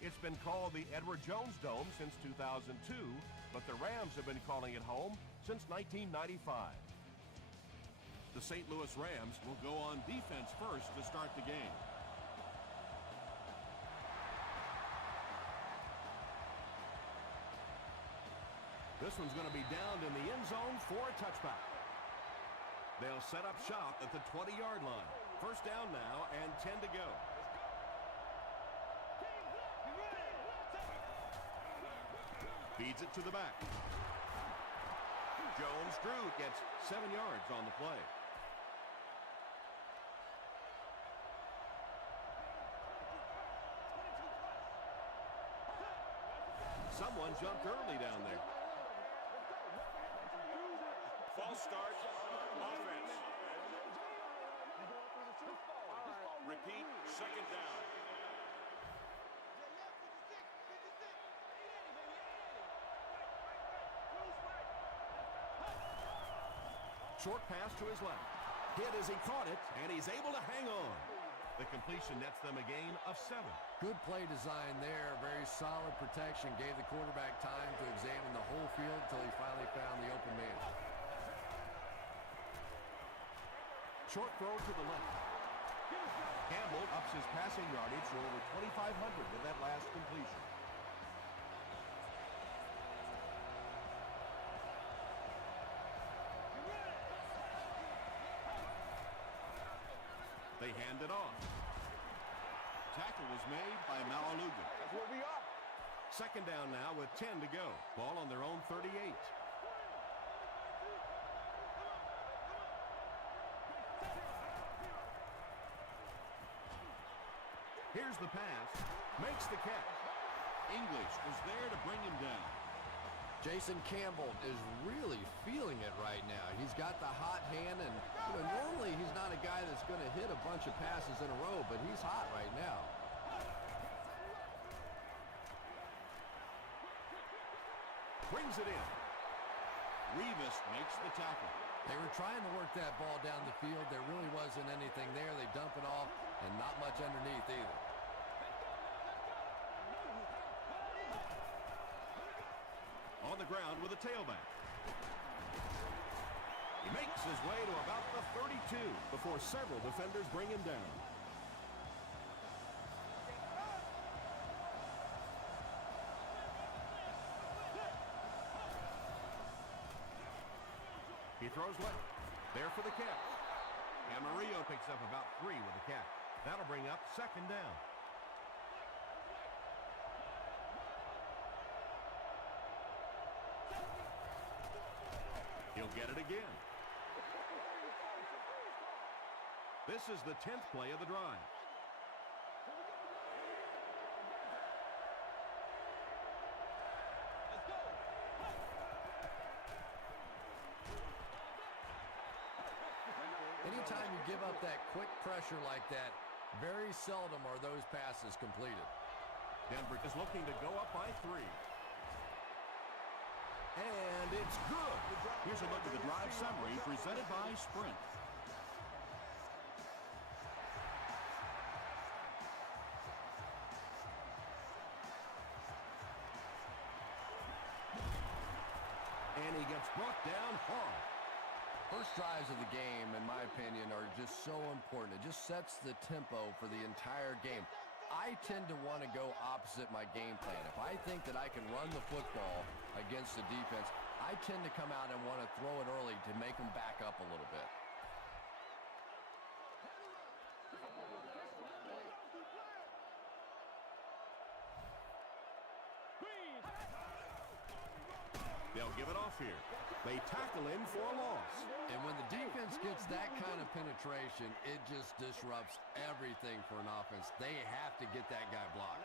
It's been called the Edward Jones Dome since 2002, but the Rams have been calling it home since 1995. The St. Louis Rams will go on defense first to start the game. This one's going to be downed in the end zone for a touchback. They'll set up shop at the 20-yard line. First down now and 10 to go. Feeds it to the back. Jones-Drew gets 7 yards on the play. Someone jumped early down there. False start, offense. Repeat, second down. Short pass to his left. Hit as he caught it, and he's able to hang on. The completion nets them a gain of 7. Good play design there. Very solid protection. Gave the quarterback time to examine the whole field until he finally found the open man. Short throw to the left. Campbell ups his passing yardage to over 2,500 with that last completion. They hand it off. Tackle was made by Malaluga. That's where we are. Second down now with 10 to go. Ball on their own 38. Here's the pass. Makes the catch. English was there to bring him down. Jason Campbell is really feeling it right now. He's got the hot hand, and normally he's not a guy that's going to hit a bunch of passes in a row, but he's hot right now. Brings it in. Revis makes the tackle. They were trying to work that ball down the field. There really wasn't anything there. They dump it off, and not much underneath either. On the ground with a tailback. He makes his way to about the 32 before several defenders bring him down. He throws left. There for the catch. Camarillo picks up about 3 with the catch. That'll bring up second down. He'll get it again. This is the 10th play of the drive. Let's go. Anytime you give up that quick pressure like that, very seldom are those passes completed. Denver is looking to go up by 3. And it's good. Here's a look at the drive summary presented by Sprint. And he gets brought down hard. First drives of the game, in my opinion, are just so important. It just sets the tempo for the entire game. I tend to want to go opposite my game plan. If I think that I can run the football against the defense, I tend to come out and want to throw it early to make them back up a little bit. They'll give it off here. They tackle him for a loss. And when the defense gets that kind of penetration, it just disrupts everything for an offense. They have to get that guy blocked.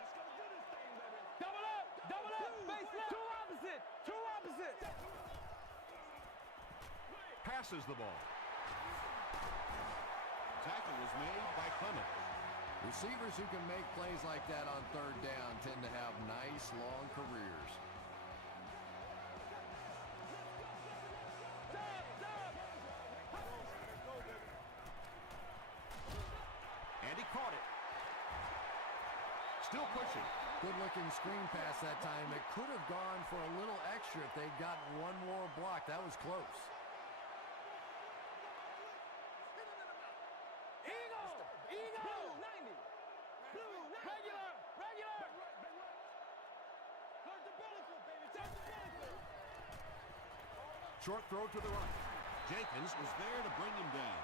Double up, face left. Two opposite. Passes the ball. Tackle was made by Clement. Receivers who can make plays like that on third down tend to have nice, long careers. And he caught it. Still pushing. Good-looking screen pass that time. It could have gone for a little extra if they'd gotten one more block. That was close. Blue 90. Blue 90. Regular. Short throw to the right. Jenkins was there to bring him down.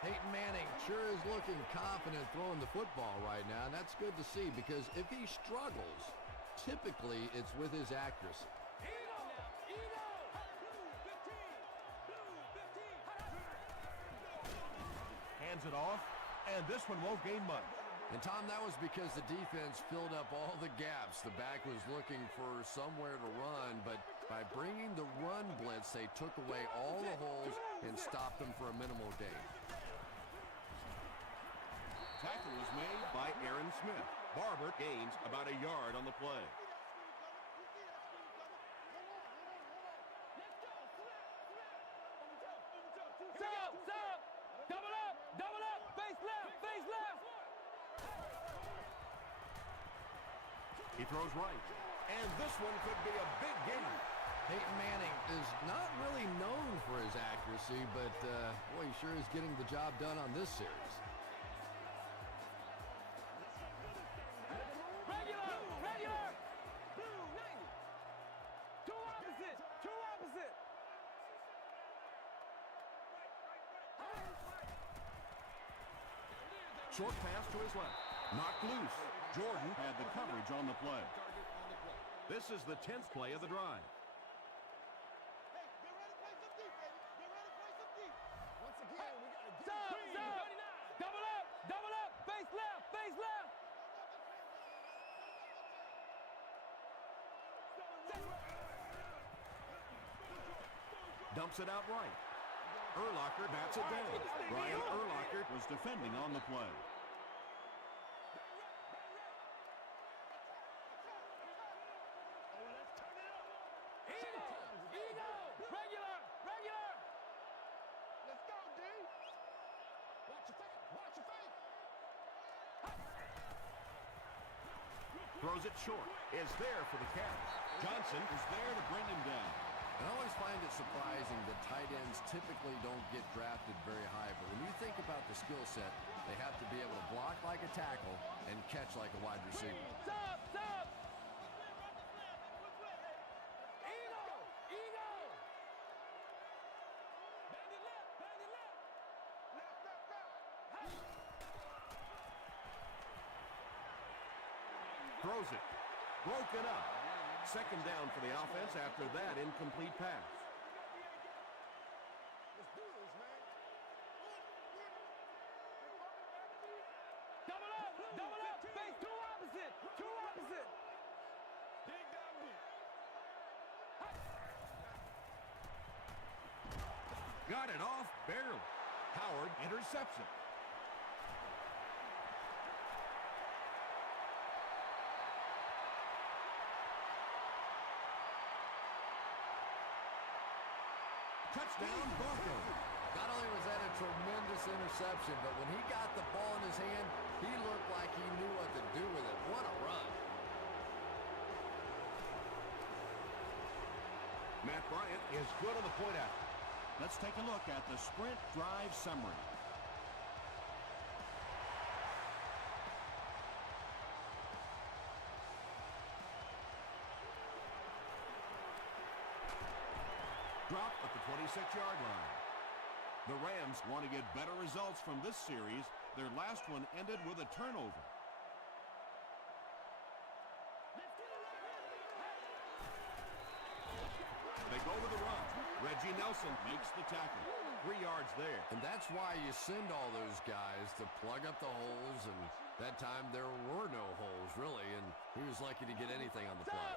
Peyton Manning sure is looking confident throwing the football right now, and that's good to see because if he struggles, typically it's with his accuracy. Hands it off, and this one won't gain much. And, Tom, that was because the defense filled up all the gaps. The back was looking for somewhere to run, but by bringing the run blitz, they took away all the holes and stopped them for a minimal gain. Tackle was made by Aaron Smith. Barber gains about a yard on the play. Stop. Double up. Face left. He throws right. And this one could be a big gain. Peyton Manning is not really known for his accuracy, but boy, he sure is getting the job done on this series. Regular. Blue 90. Two opposite. Short pass to his left. Knocked loose. Jordan had the coverage on the play. This is the 10th play of the drive. Stop. Double up. Face left. Dumps it out right. Urlacher bats it down. Brian Urlacher was defending on the play. Regular. Let's go, D. Watch your face. Throws it short. Is there for the catch. Johnson is there to bring him down. I always find it surprising that tight ends typically don't get drafted very high, but when you think about the skill set, they have to be able to block like a tackle and catch like a wide receiver. Stop. Throws it. Broken up. Second down for the offense after that incomplete pass. Let's do this, man. Double up. Face two opposite. Dig down deep. Got it off barely. Howard intercepts it. Touchdown, Broncos. Not only was that a tremendous interception, but when he got the ball in his hand, he looked like he knew what to do with it. What a run. Matt Bryant is good on the point after. Let's take a look at the sprint drive summary. Drop at the 26-yard line. The Rams want to get better results from this series. Their last one ended with a turnover. They go to the run. Reggie Nelson makes the tackle. 3 yards there. And that's why you send all those guys to plug up the holes, and that time there were no holes, really, and he was lucky to get anything on the play.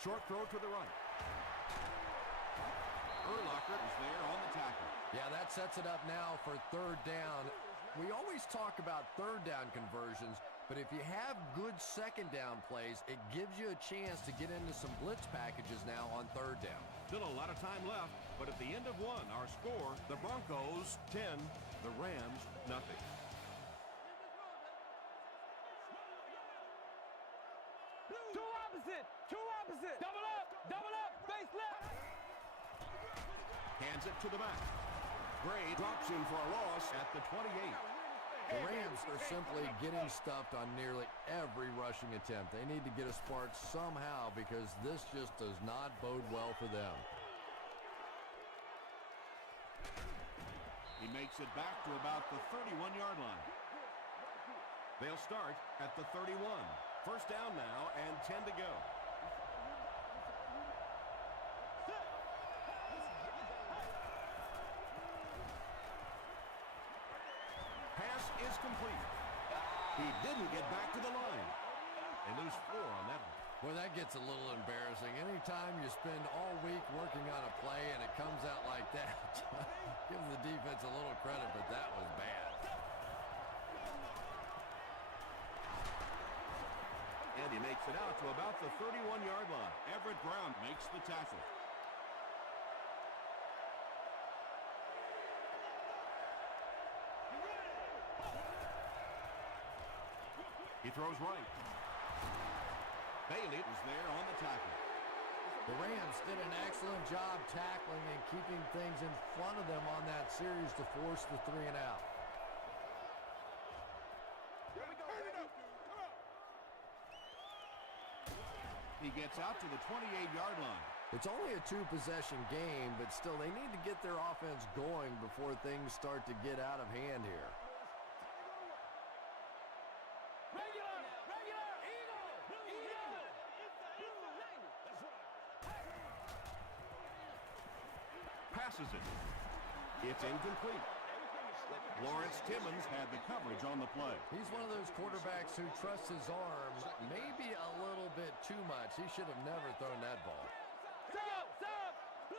Short throw to the right. Urlacher is there on the tackle. Yeah, that sets it up now for third down. We always talk about third down conversions, but if you have good second down plays, it gives you a chance to get into some blitz packages now on third down. Still a lot of time left, but at the end of one, our score, the Broncos 10, the Rams nothing. opposite. Two opposite. Double up. Double up. Face left. Hands it to the back. Gray drops him for a loss at the 28. The Rams are simply getting stuffed on nearly every rushing attempt. They need to get a spark somehow because this just does not bode well for them. He makes it back to about the 31-yard line. They'll start at the 31. First down now and 10 to go. Pass is complete. He didn't get back to the line. They lose 4 on that one. Well, that gets a little embarrassing. Anytime you spend all week working on a play and it comes out like that, give the defense a little credit, but that was bad. And he makes it out to about the 31-yard line. Everett Brown makes the tackle. He throws right. Bailey is there on the tackle. The Rams did an excellent job tackling and keeping things in front of them on that series to force the 3 and out. He gets out to the 28-yard line. It's only a 2-possession game, but still they need to get their offense going before things start to get out of hand here. Passes it. It's incomplete. Lawrence Timmons had the coverage on the play. He's one of those quarterbacks who trusts his arm maybe a little bit too much. He should have never thrown that ball. Stop! Stop!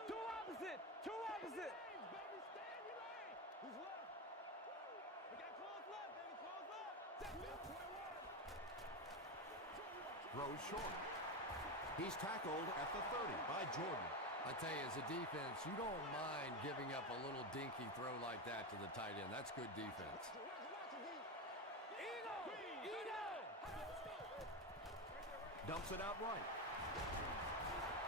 Two opposite! Two opposite! Throws short. He's tackled at the 30 by Jordan. I tell you, as a defense, you don't mind giving up a little dinky throw like that to the tight end. That's good defense. Dumps it out right.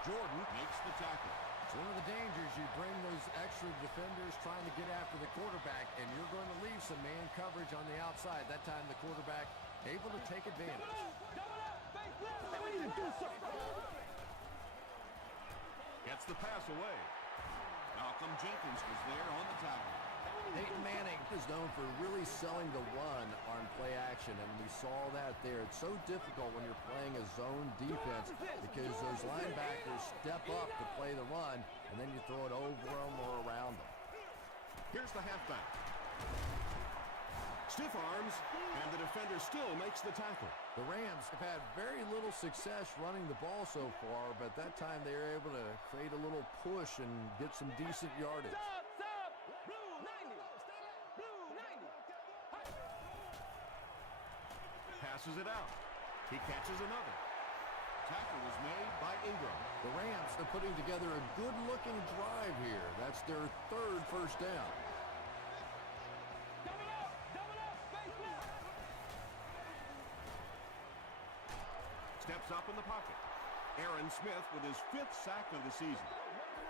Jordan makes the tackle. It's one of the dangers. You bring those extra defenders trying to get after the quarterback, and you're going to leave some man coverage on the outside. That time the quarterback able to take advantage. We need to do something. Gets the pass away. Malcolm Jenkins was there on the tackle. Peyton Manning is known for really selling the run on play action, and we saw that there. It's so difficult when you're playing a zone defense because those linebackers step up to play the run, and then you throw it over them or around them. Here's the halfback. Stiff arms, and the defender still makes the tackle. The Rams have had very little success running the ball so far, but that time they were able to create a little push and get some decent yardage. Stop! Stop! Blue 90! Blue 90! Passes it out. He catches another. Tackle was made by Ingram. The Rams are putting together a good-looking drive here. That's their 3rd first down. Steps up in the pocket. Aaron Smith with his 5th sack of the season.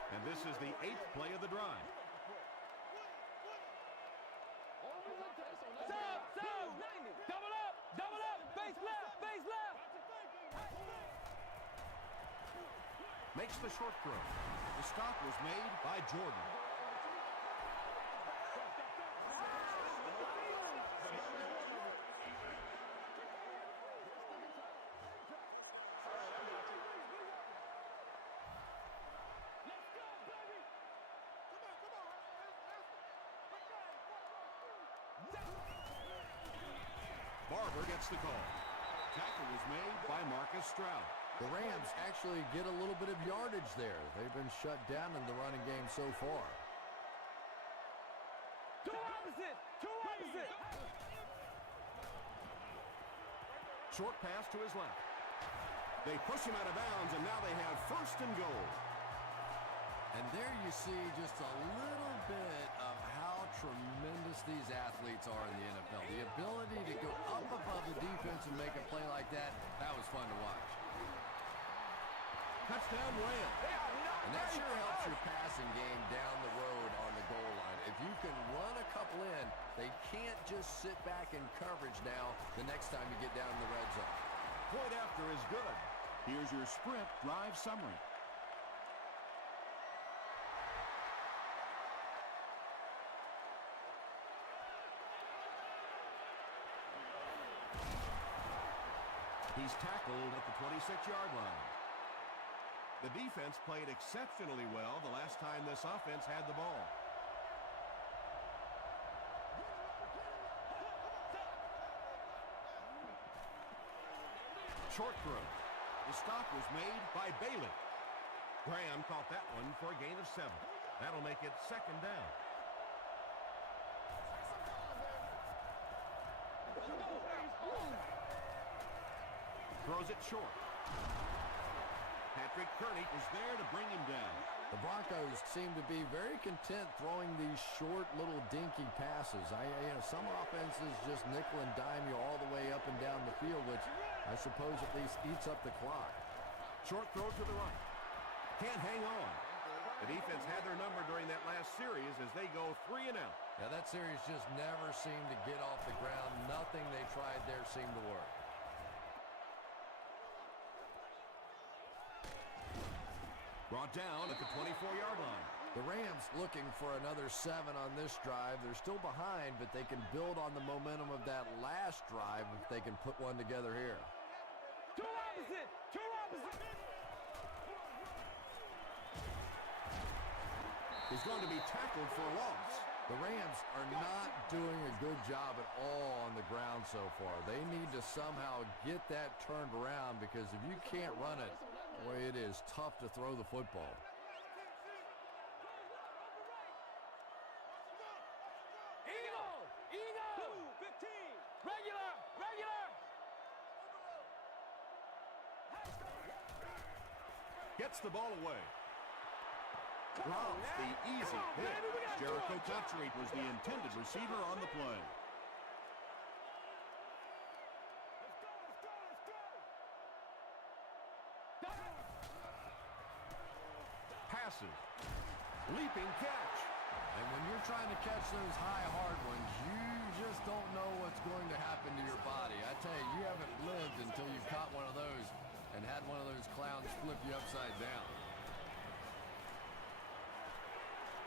And this is the 8th play of the drive. Stop! Stop! Double up! Double up! Face left! Face left! Makes the short throw. The stop was made by Jordan. Barber gets the call. Tackle was made by Marcus Stroud. The Rams actually get a little bit of yardage there. They've been shut down in the running game so far. Two opposite! Two opposite! Short pass to his left. They push him out of bounds, and now they have 1st and goal. And there you see just a little bit of how tremendous these athletes are in the NFL. The ability to go up above the defense and make a play like that, that was fun to watch. Touchdown Rams. And that sure helps your passing game down the road on the goal line. If you can run a couple in, they can't just sit back in coverage now the next time you get down in the red zone. Point after is good. Here's your sprint drive summary. He's tackled at the 26-yard line. The defense played exceptionally well the last time this offense had the ball. Short throw. The stop was made by Bailey. Graham caught that one for a gain of 7. That'll make it second down. Throws it short. Patrick Kearney was there to bring him down. The Broncos seem to be very content throwing these short little dinky passes. Some offenses just nickel and dime you all the way up and down the field, which I suppose at least eats up the clock. Short throw to the right. Can't hang on. The defense had their number during that last series as they go 3 and out. Now that series just never seemed to get off the ground. Nothing they tried there seemed to work. Brought down at the 24-yard line. The Rams looking for another 7 on this drive. They're still behind, but they can build on the momentum of that last drive if they can put one together here. Two opposite. He's going to be tackled for a loss. The Rams are not doing a good job at all on the ground so far. They need to somehow get that turned around because if you can't run it, boy, it is tough to throw the football. Eagle. 2-15. Regular. Gets the ball away. Drops the easy hit. Jericho Country was the intended receiver on the play. Passes. Leaping catch. And when you're trying to catch those high, hard ones, you just don't know what's going to happen to your body. I tell you, you haven't lived until you caught one of those and had one of those clowns flip you upside down.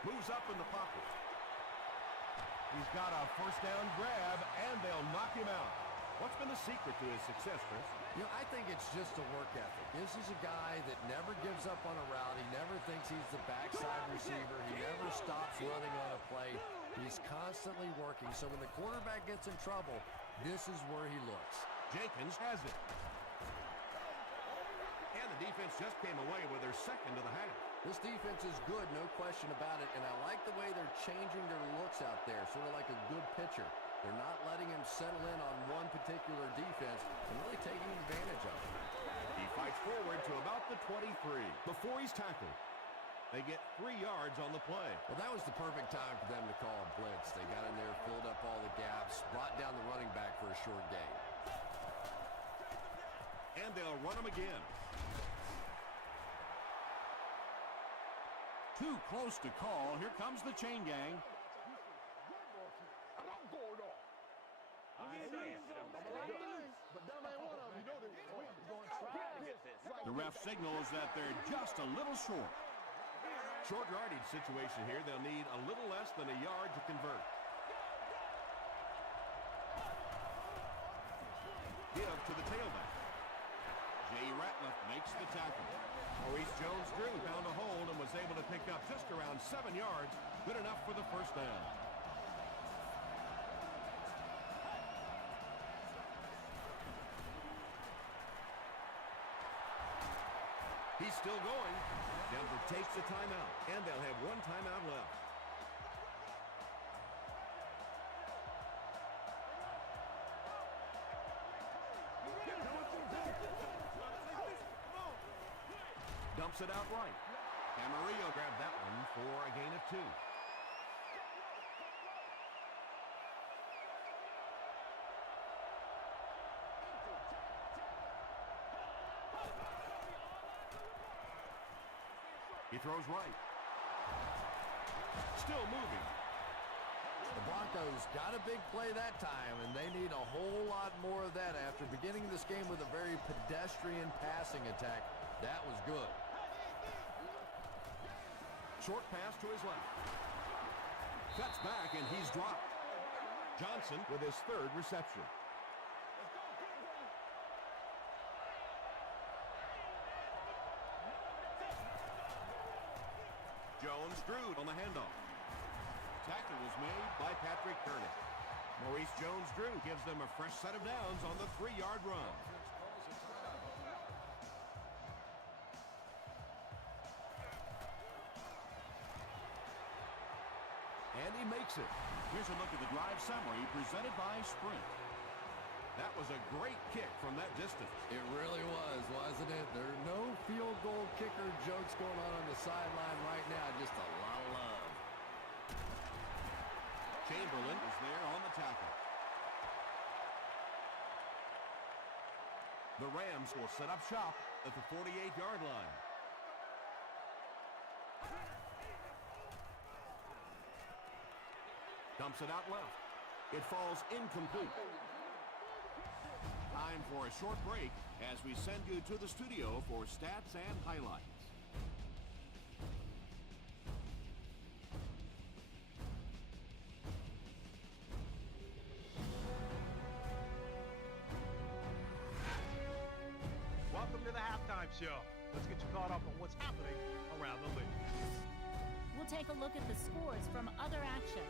Moves up in the pocket. He's got a first down grab, and they'll knock him out. What's been the secret to his success, Chris? I think it's just a work ethic. This is a guy that never gives up on a route. He never thinks he's the backside receiver. He never stops running on a play. He's constantly working. So when the quarterback gets in trouble, this is where he looks. Jenkins has it. And the defense just came away with their second of the half. This defense is good, no question about it, and I like the way they're changing their looks out there, sort of like a good pitcher. They're not letting him settle in on one particular defense and really taking advantage of it. He fights forward to about the 23 before he's tackled. They get 3 yards on the play. Well, that was the perfect time for them to call a blitz. They got in there, filled up all the gaps, brought down the running back for a short gain. And they'll run him again. Too close to call. Here comes the chain gang. The ref signals that they're just a little short. Short yardage situation here. They'll need a little less than a yard to convert. Give to the tailback. Jay Ratliff makes the tackle. Maurice Jones-Drew found a hold and was able to pick up just around 7 yards. Good enough for the first down. He's still going. Denver takes the timeout, and they'll have 1 timeout left. Dumps it out right. Camarillo grabbed that one for a gain of 2. He throws right. Still moving. The Broncos got a big play that time, and they need a whole lot more of that after beginning this game with a very pedestrian passing attack. That was good. Short pass to his left. Cuts back, and he's dropped. Johnson with his third reception. Jones-Drew on the handoff. Tackle was made by Patrick Kearney. Maurice Jones-Drew gives them a fresh set of downs on the 3-yard run. And he makes it. Here's a look at the drive summary presented by Sprint. That was a great kick from that distance. It really was, wasn't it? There are no field goal kicker jokes going on the sideline right now. Just a lot of love. Chamberlain is there on the tackle. The Rams will set up shop at the 48-yard line. Dumps it out left. It falls incomplete. Time for a short break as we send you to the studio for stats and highlights. Welcome to the halftime show. Let's get you caught up on what's happening around the league. We'll take a look at the scores from other action.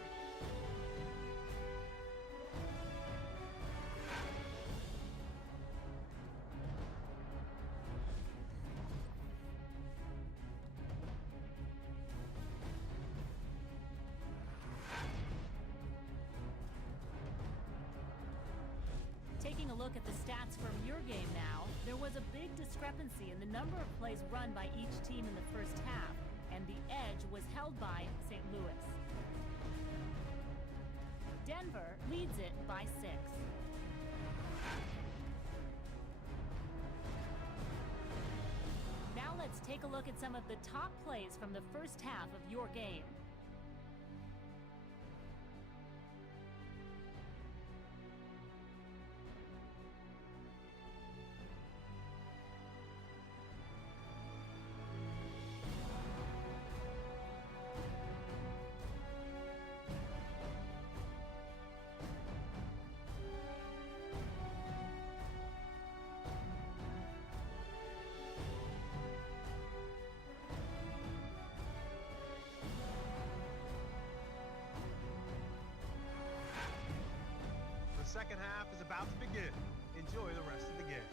Taking a look at the stats from your game now, there was a big discrepancy in the number of plays run by each team in the first half, and the edge was held by St. Louis. Denver leads it by 6. Now let's take a look at some of the top plays from the first half of your game. The second half is about to begin. Enjoy the rest of the game.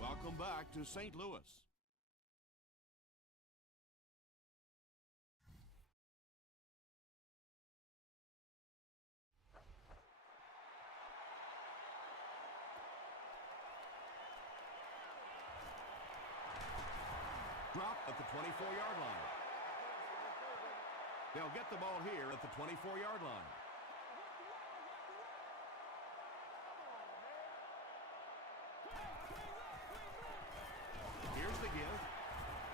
Welcome back to St. Louis. Drop at the 24-yard line. They'll get the ball here at the 24-yard line. Here's the give.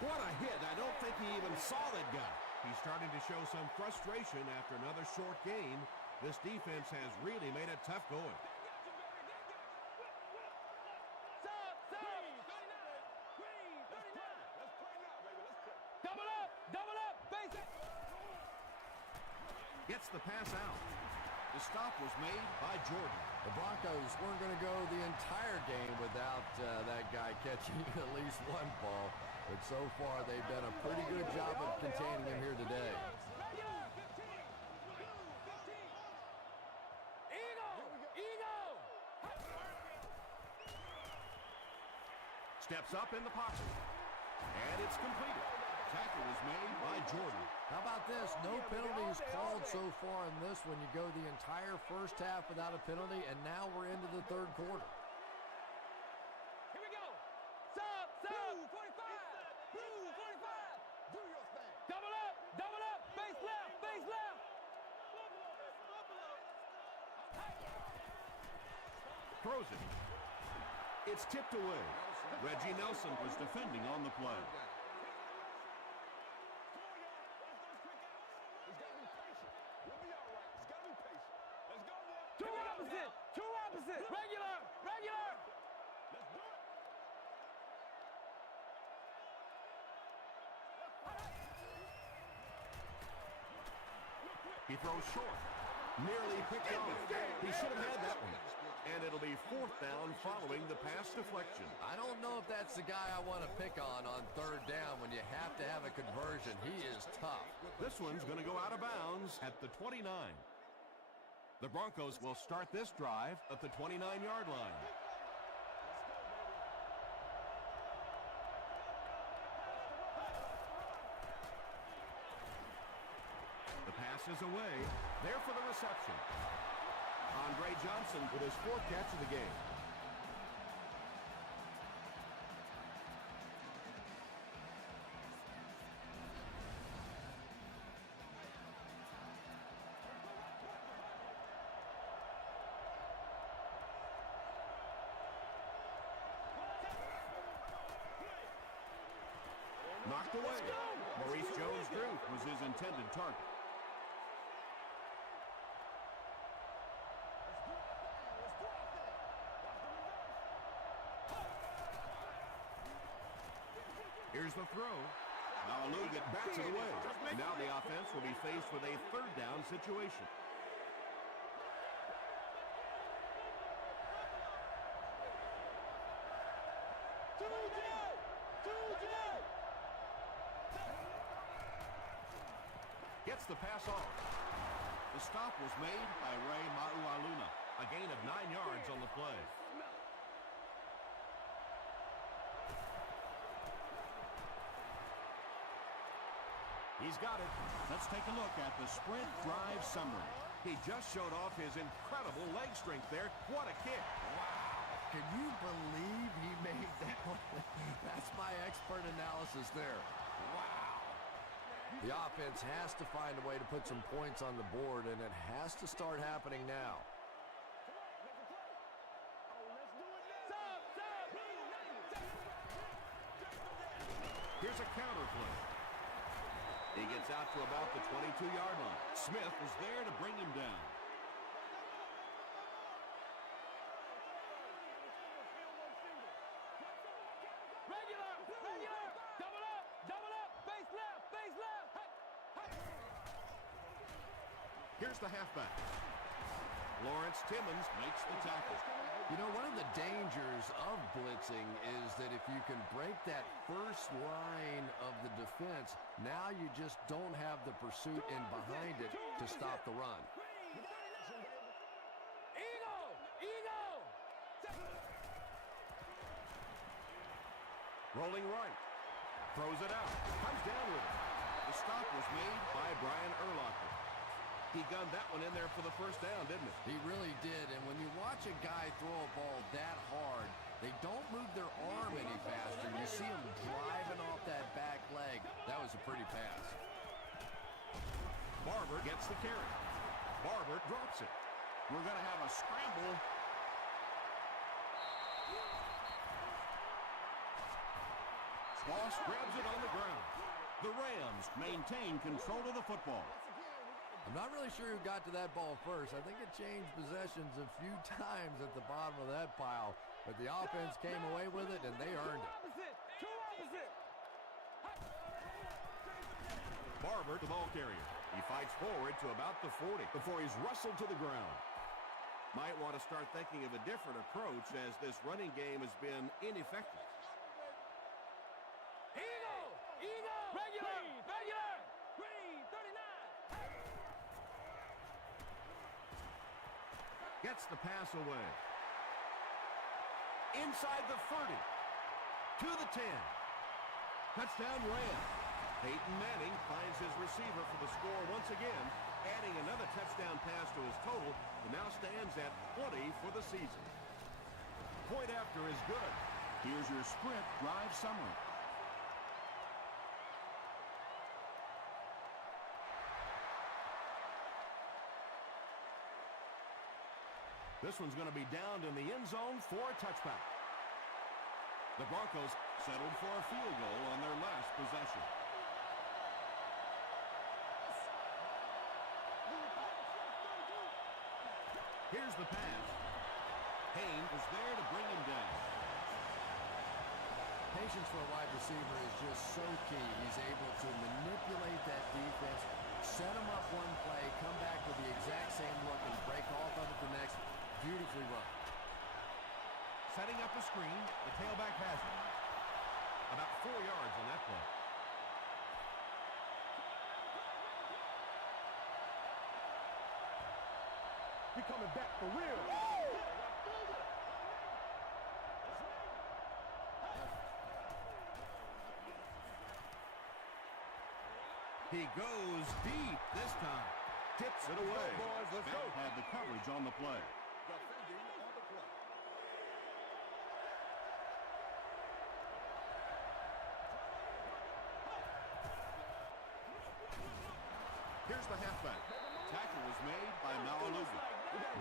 What a hit. I don't think he even saw that guy. He's starting to show some frustration after another short game. This defense has really made it tough going. Gets the pass out. The stop was made by Jordan. The Broncos weren't going to go the entire game without that guy catching at least one ball. But so far, they've done a pretty good job of containing him here today. Steps up in the pocket. And it's completed. Tackle was made by Jordan. How about this? No penalties called so far in this one. You go the entire first half without a penalty, and now we're into the third quarter. Here we go. Sub. Blue 45. Blue 45. Do your thing. Double up. Face left. Throws it. It's tipped away. Reggie Nelson was defending on the play. He throws short. Nearly picked off. He should have had that one. And it'll be 4th down following the pass deflection. I don't know if that's the guy I want to pick on 3rd down when you have to have a conversion. He is tough. This one's going to go out of bounds at the 29. The Broncos will start this drive at the 29-yard line. The pass is away. There for the reception. Andre Johnson with his 4th catch of the game. Knocked away. Maurice Jones-Drew was his intended target. Here's the throw. Malaluga bats it away. Now the offense will be faced with a 3rd down situation. Gets the pass off. The stop was made by Ray Maualuna. A gain of 9 yards on the play. He's got it. Let's take a look at the sprint drive summary. He just showed off his incredible leg strength there. What a kick. Wow. Can you believe he made that one? That's my expert analysis there. Wow. The offense has to find a way to put some points on the board, and it has to start happening now. Here's a counter play. He gets out to about the 22-yard line. Smith is there to bring him down. Regular, double up, base left, Here's the halfback. Lawrence Timmons makes the tackle. You know, one of the dangers of blitzing is that if you can break that first line of the defense, now you just don't have the pursuit in behind it to stop the run. Eagle! Rolling right. Throws it out. Comes down with it. The stop was made by Brian Urlacher. He gunned that one in there for the first down, didn't he? He really did, and when you watch a guy throw a ball that hard, they don't move their arm any faster. You see him driving off that back leg. That was a pretty pass. Barber gets the carry. Barber drops it. We're going to have a scramble. Boss grabs it on the ground. The Rams maintain control of the football. I'm not really sure who got to that ball first. I think it changed possessions a few times at the bottom of that pile, but the offense came away with it, and they earned it. Two opposite. Barber, the ball carrier. He fights forward to about the 40 before he's wrestled to the ground. Might want to start thinking of a different approach as this running game has been ineffective. Eagle! Regular! Green, 39! Gets the pass away. Inside the 30. To the 10. Touchdown Rams. Peyton Manning finds his receiver for the score once again, adding another touchdown pass to his total, and now stands at 20 for the season. Point after is good. Here's your sprint drive summary. This one's going to be downed in the end zone for a touchback. The Broncos settled for a field goal on their last possession. Here's the pass. Haynes was there to bring him down. Patience for a wide receiver is just so key. He's able to manipulate that defense Set them up one play, come back with the exact same look, and break off of it the next. Beautifully run. Setting up a screen. The tailback has it. About 4 yards on that play. We coming back for real. He goes deep this time. Tips it away. Boys, let's go. Had the coverage on the play. Defending on the play. Here's the halfback. Tackle was made by Malaluga.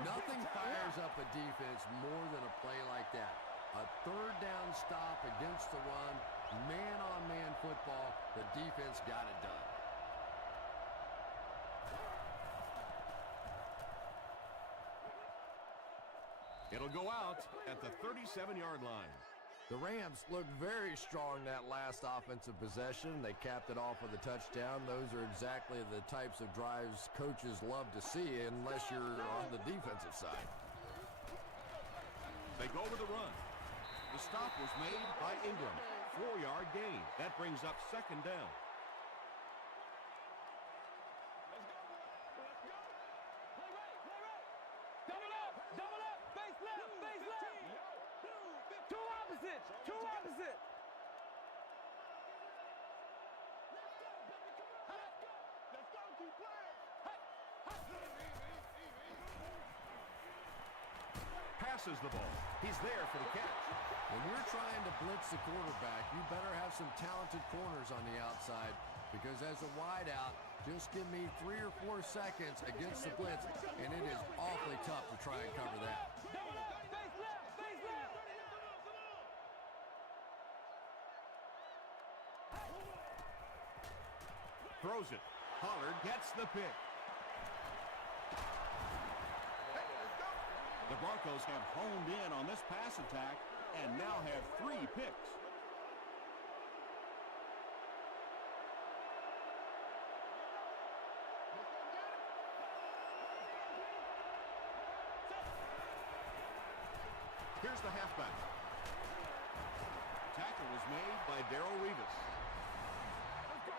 Nothing fires up a defense more than a play like that. A third down stop against the run, man-on-man football. The defense got it done. It'll go out at the 37-yard line. The Rams looked very strong that last offensive possession. They capped it off with a touchdown. Those are exactly the types of drives coaches love to see unless you're on the defensive side. They go with the run. The stop was made by Ingram. 4-yard gain. That brings up second down. Double up, face left, face left. Two opposite, two opposite. Let's go, keep playing. Passes the ball. He's there for the catch. When you're trying to blitz the quarterback, you better have some talented corners on the outside, because as a wideout, just give me 3 or 4 seconds against the blitz, and it is awfully tough to try and cover that. Double up, face left, face left. Throws it. Pollard gets the pick. The Broncos have honed in on this pass attack and now have 3 picks. Here's the halfback. Tackle was made by Darrell Revis.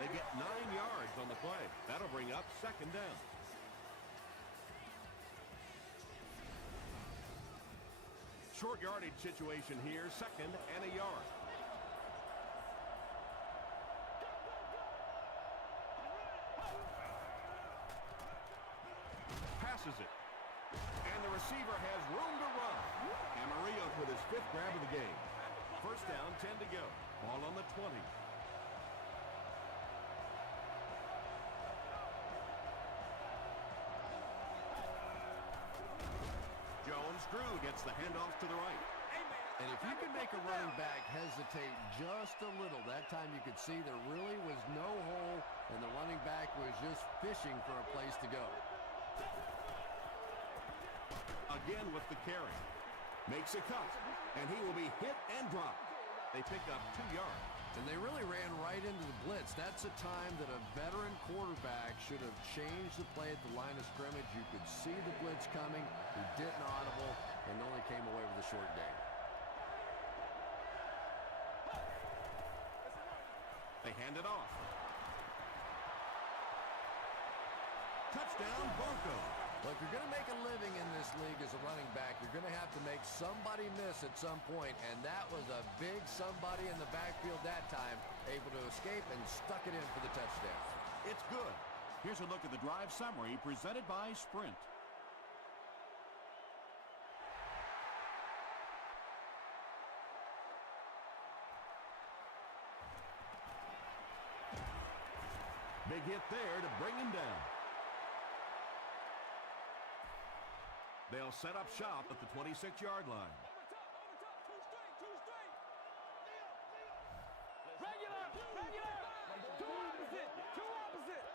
They get 9 yards on the play. That'll bring up second down. Short yardage situation here, second and a yard. Passes it. And the receiver has room to run. Amarillo with his 5th grab of the game. First down, 10 to go. Ball on the 20. Drew gets the handoff to the right. And if you can make a running back hesitate just a little, that time you could see there really was no hole, and the running back was just fishing for a place to go. Again with the carry. Makes a cut, and he will be hit and dropped. They pick up 2 yards. And they really ran right into the blitz. That's a time that a veteran quarterback should have changed the play at the line of scrimmage. You could see the blitz coming. He didn't audible and only came away with a short gain. They hand it off. Touchdown, Broncos. Well, if you're going to make a living in this league as a running back, you're going to have to make somebody miss at some point, and that was a big somebody in the backfield that time, able to escape and stuck it in for the touchdown. It's good. Here's a look at the drive summary presented by Sprint. Big hit there to bring him down. They'll set up shop at the 26-yard line. Two straight. Regular, two opposite.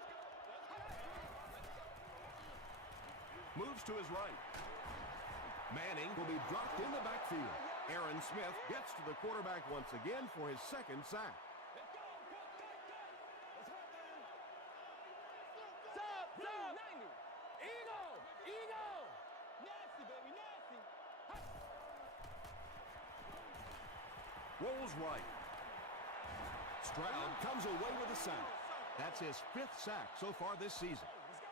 Moves to his right. Manning will be dropped in the backfield. Aaron Smith gets to the quarterback once again for his 2nd sack. rolls right. Stroud comes away with a sack. That's his 5th sack so far this season. Let's go.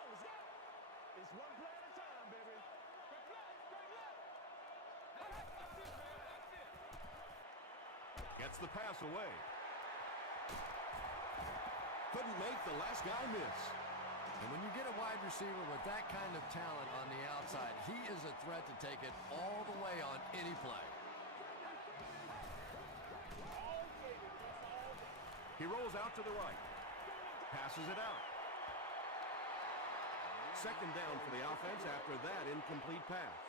It's one play at a time, baby. Gets the pass away. Couldn't make the last guy miss. And when you get a wide receiver with that kind of talent on the outside, he is a threat to take it all the way on any play. He rolls out to the right. Passes it out. Second down for the offense after that incomplete pass.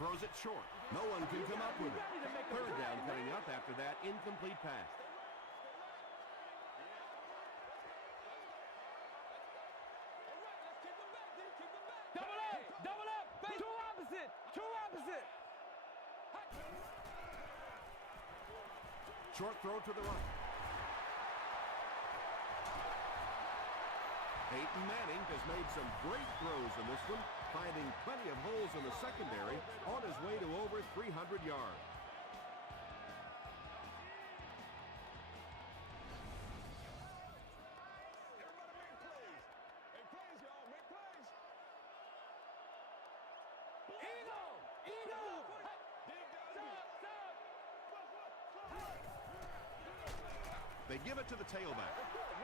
Throws it short. No one can come up with it. Third down coming up after that incomplete pass. Double up, base. Two opposite. Short throw to the right. Peyton Manning has made some great throws in this one, finding plenty of holes in the secondary on his way to over 300 yards. Everybody make plays. Hey, plays, y'all. Make plays. Eagle. They give it to the tailback.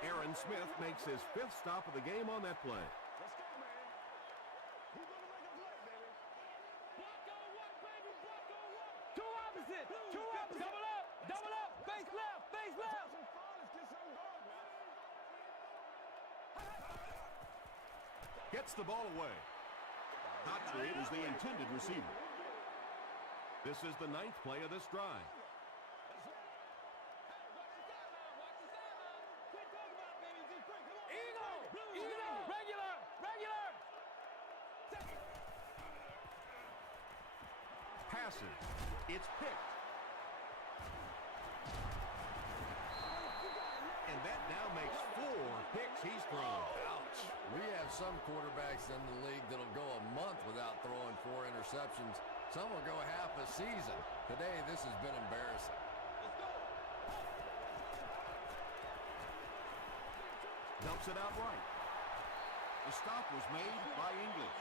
Aaron Smith makes his 5th stop of the game on that play. Let's go, man. He's going to make a play, baby. Block on one, baby. Block on one. Two opposite. Double up. Base left. Get some fun. Let's get some going, man. Gets the ball away. Hotry is the intended receiver. This is the 9th play of this drive. Passes. It's picked. And that now makes 4 picks he's thrown. Ouch. We have some quarterbacks in the league that'll go a month without throwing 4 interceptions. Some will go half a season. Today, this has been embarrassing. Dumps it out right. The stop was made by English.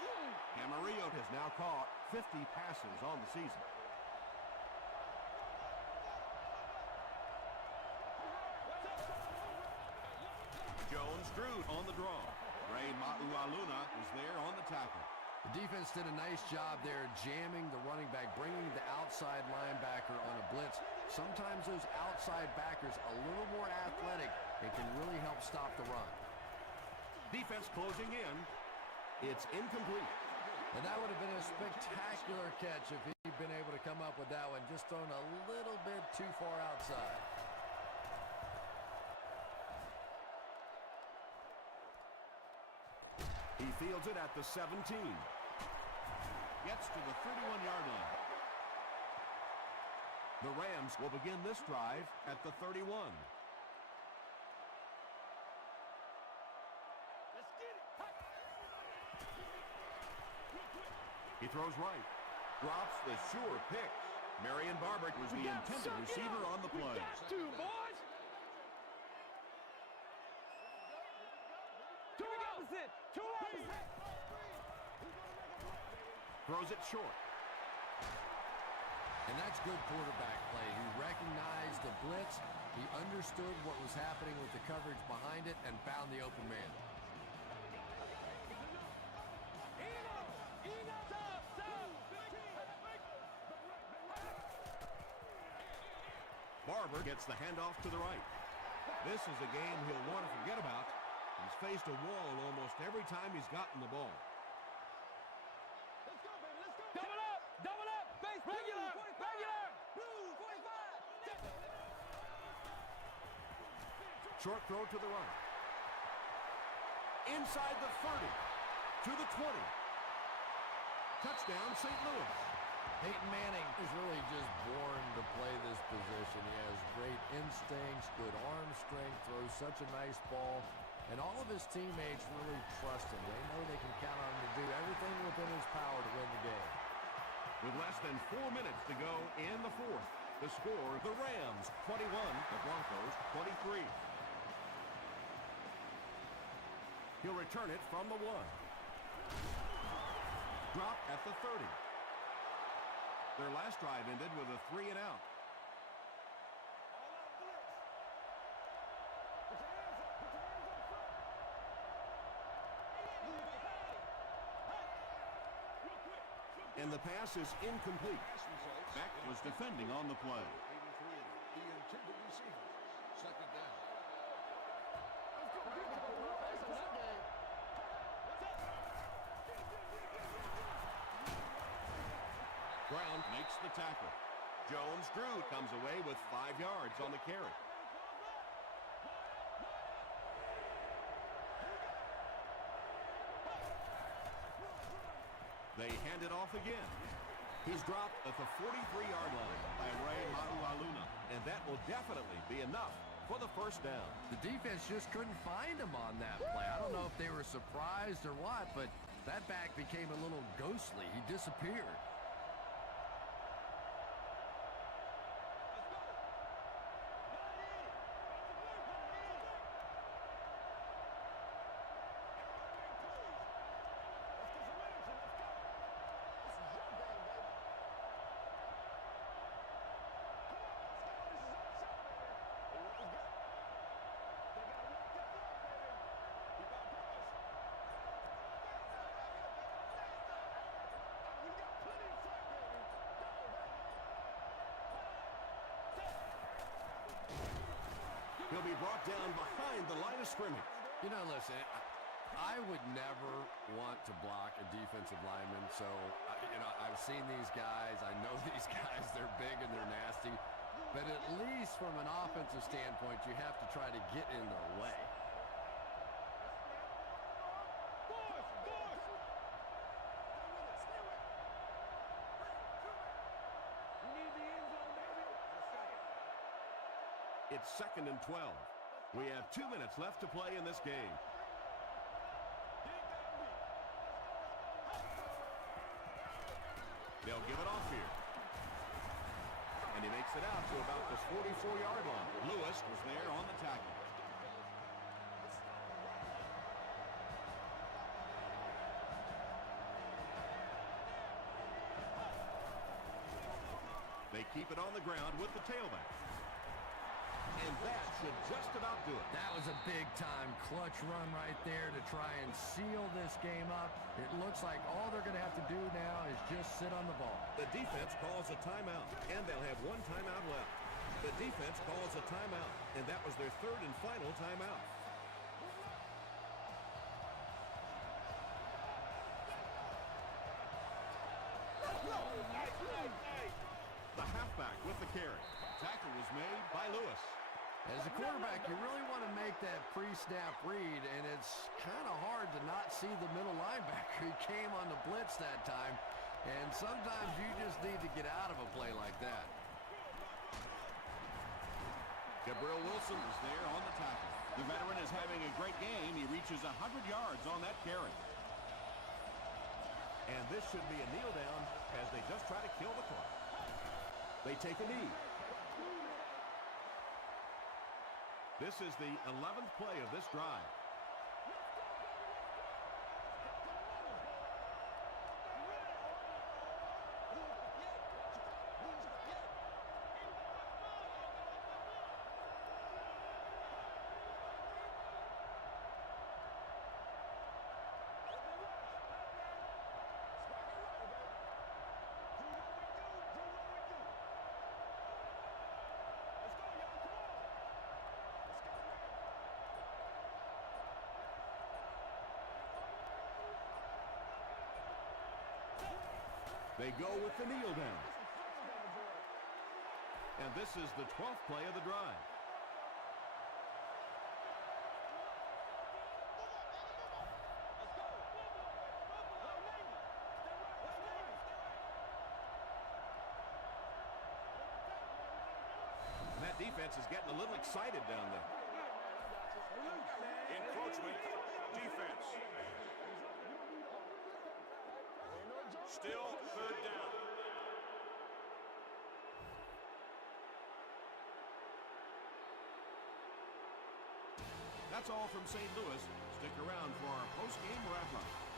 Camarillo has now caught 50 passes on the season. Jones-Drew on the draw. Ray Maualuna is there on the tackle. The defense did a nice job there jamming the running back, bringing the outside linebacker on a blitz. Sometimes those outside backers a little more athletic and can really help stop the run. Defense closing in. It's incomplete. And that would have been a spectacular catch if he'd been able to come up with that one, just thrown a little bit too far outside. He fields it at the 17. Gets to the 31-yard line. The Rams will begin this drive at the 31. He throws right. Drops the sure pick. Marion Barber was the intended receiver on the play. Two, boys. Two opposite. Throws it short. And that's good quarterback play. He recognized the blitz. He understood what was happening with the coverage behind it and found the open man. Barber gets the handoff to the right. This is a game he'll want to forget about. He's faced a wall almost every time he's gotten the ball. Let's go, baby. Let's go. Double up. Base regular. Blue, 45. Short throw to the right. Inside the 30. To the 20. Touchdown, St. Louis. Peyton Manning is really just born to play this position. He has great instincts, good arm strength, throws such a nice ball. And all of his teammates really trust him. They know they can count on him to do everything within his power to win the game. With less than 4 minutes to go in the fourth, the score, the Rams 21, the Broncos 23. He'll return it from the 1. Drop at the 30. Their last drive ended with a 3 and out. And the pass is incomplete. Beck was defending on the play. The intended receiver. Second down. Brown makes the tackle. Jones-Drew comes away with 5 yards on the carry. They hand it off again. He's dropped at the 43-yard line by Ray Maualuna, and that will definitely be enough for the first down. The defense just couldn't find him on that play. I don't know if they were surprised or what, but that back became a little ghostly. He disappeared. He'll be brought down behind the line of scrimmage. You know, listen, I would never want to block a defensive lineman. So, I've seen these guys. I know these guys. They're big and they're nasty. But at least from an offensive standpoint, you have to try to get in their way. It's 2nd and 12. We have 2 minutes left to play in this game. They'll give it off here. And he makes it out to about the 44-yard line. Lewis was there on the tackle. They keep it on the ground with the tailback. And that should just about do it. That was a big-time clutch run right there to try and seal this game up. It looks like all they're going to have to do now is just sit on the ball. The defense calls a timeout, and they'll have 1 timeout left. The defense calls a timeout, and that was their 3rd and final timeout. The halfback with the carry. Tackle was made by Lewis. As a quarterback, you really want to make that pre-snap read, and it's kind of hard to not see the middle linebacker. He came on the blitz that time, and sometimes you just need to get out of a play like that. Gabriel Wilson is there on the tackle. The veteran is having a great game. He reaches 100 yards on that carry. And this should be a kneel down as they just try to kill the clock. They take a knee. This is the 11th play of this drive. They go with the kneel down. And this is the 12th play of the drive. And that defense is getting a little excited down there. Encroachment Still third down. That's all from St. Louis. Stick around for our post-game wrap-up.